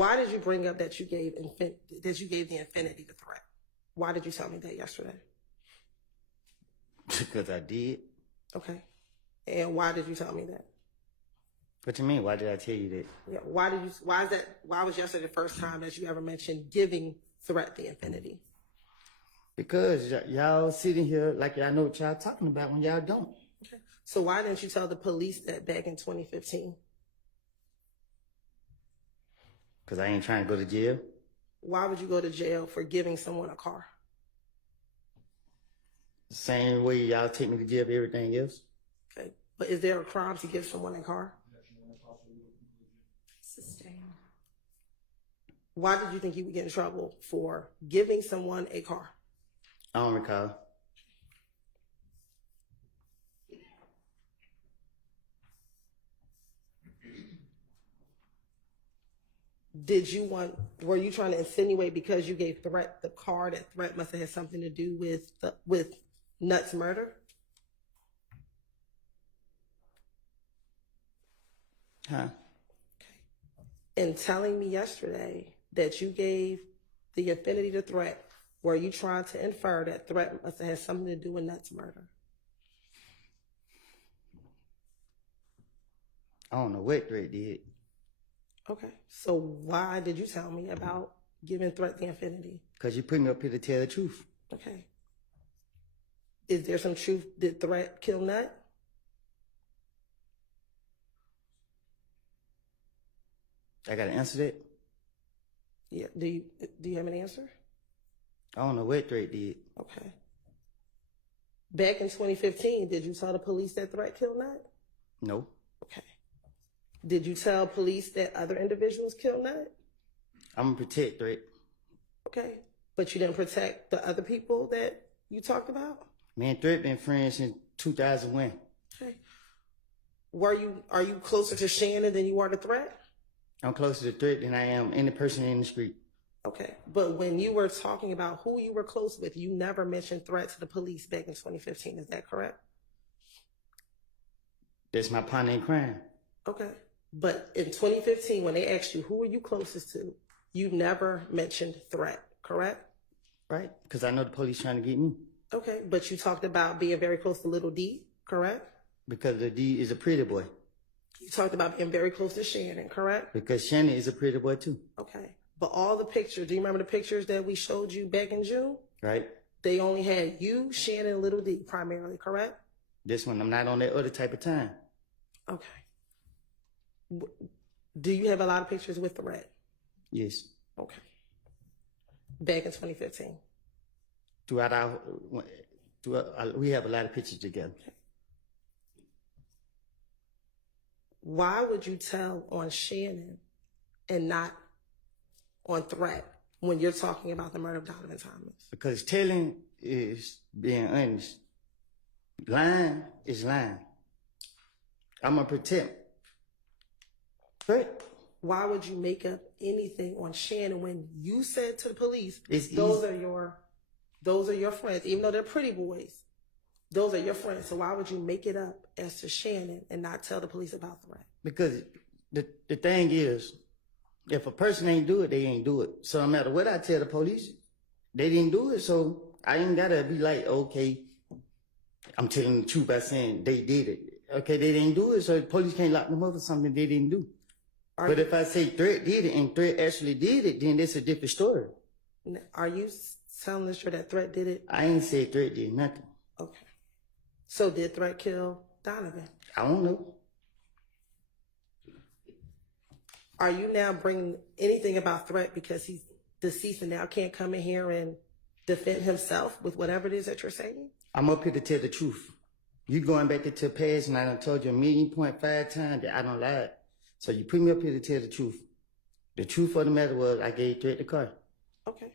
Why did you bring up that you gave the infinity the threat? Why did you tell me that yesterday? Because I did. Okay. And why did you tell me that? What you mean? Why did I tell you that? Yeah. Why was yesterday the first time that you ever mentioned giving threat the infinity? Because y'all sitting here like y'all know what y'all talking about when y'all don't. Okay. So why didn't you tell the police that back in 2015? Because I ain't trying to go to jail. Why would you go to jail for giving someone a car? The same way y'all take me to jail for everything else. Okay. But is there a crime to give someone a car? Sustained. Why did you think you would get in trouble for giving someone a car? I don't recall. Were you trying to insinuate because you gave Threat the car that Threat must have had something to do with Nuts' murder? Huh? Okay. In telling me yesterday that you gave the infinity to Threat, were you trying to infer that Threat must have had something to do with Nuts' murder? I don't know what Threat did. Okay. So why did you tell me about giving Threat the infinity? Because you put me up here to tell the truth. Okay. Is there some truth? Did Threat kill Nut? I got to answer that? Yeah. Do you have an answer? I don't know what Threat did. Okay. Back in 2015, did you tell the police that Threat killed Nut? No. Okay. Did you tell police that other individuals killed Nut? I'm going to protect Threat. Okay. But you didn't protect the other people that you talked about? Me and Threat been friends since 2001. Okay. Are you closer to Shannon than you are to Threat? I'm closer to Threat than I am any person in the street. Okay. But when you were talking about who you were close with, you never mentioned Threat to the police back in 2015. Is that correct? That's my partner in crime. Okay. But in 2015, when they asked you, who were you closest to, you never mentioned Threat, correct? Right? Because I know the police trying to get me. Okay. But you talked about being very close to Little D, correct? Because the D is a pretty boy. You talked about being very close to Shannon, correct? Because Shannon is a pretty boy too. Okay. But all the pictures, do you remember the pictures that we showed you back in June? Right. They only had you, Shannon, and Little D primarily, correct? This one, I'm not on that other type of time. Okay. Do you have a lot of pictures with Threat? Yes. Okay. Back in 2015? We have a lot of pictures together. Okay. Why would you tell on Shannon and not on Threat when you're talking about the murder of Donovan Thomas? Because telling is being honest. Lying is lying. I'm going to protect Threat. Why would you make up anything on Shannon when you said to the police, those are your friends, even though they're pretty boys, those are your friends. So why would you make it up as to Shannon and not tell the police about Threat? Because the thing is, if a person ain't do it, they ain't do it. So no matter what I tell the police, they didn't do it. So I ain't got to be like, okay, I'm telling the truth by saying they did it. Okay, they didn't do it, so the police can't lock them up for something they didn't do. But if I say Threat did it and Threat actually did it, then it's a different story. Are you telling us that Threat did it? I ain't say Threat did nothing. Okay. So did Threat kill Donovan? I don't know. Are you now bringing anything about Threat because he's deceased and now can't come in here and defend himself with whatever it is that you're saying? I'm up here to tell the truth. You going back into the past and I done told you 1.5 times that I don't lie. So you put me up here to tell the truth. The truth of the matter was I gave Threat the car. Okay.